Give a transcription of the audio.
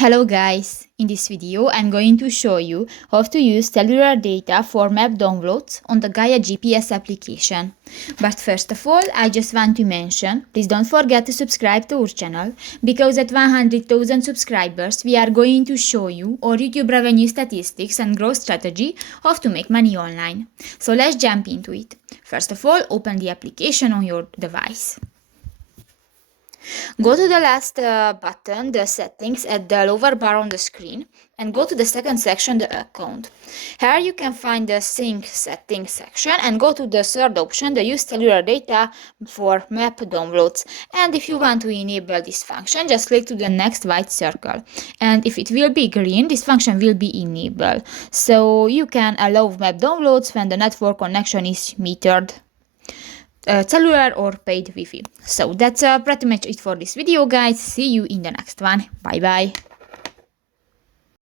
Hello guys, in this video I'm going to show you how to use cellular data for map downloads on the Gaia GPS application. But first of all, I just want to mention, please don't forget to subscribe to our channel, because at 100,000 subscribers we are going to show you our YouTube revenue statistics and growth strategy how to make money online. So let's jump into it. First of all, open the application on your device. Go to the last button, the settings, at the lower bar on the screen, and go to the second section, the account. Here you can find the sync settings section and go to the third option, the use cellular data for map downloads. And if you want to enable this function, just click to the next white circle. And if it will be green, this function will be enabled. So you can allow map downloads when the network connection is metered. Cellular or paid Wi-Fi. So that's pretty much it for this video, guys. See you in the next one. Bye bye.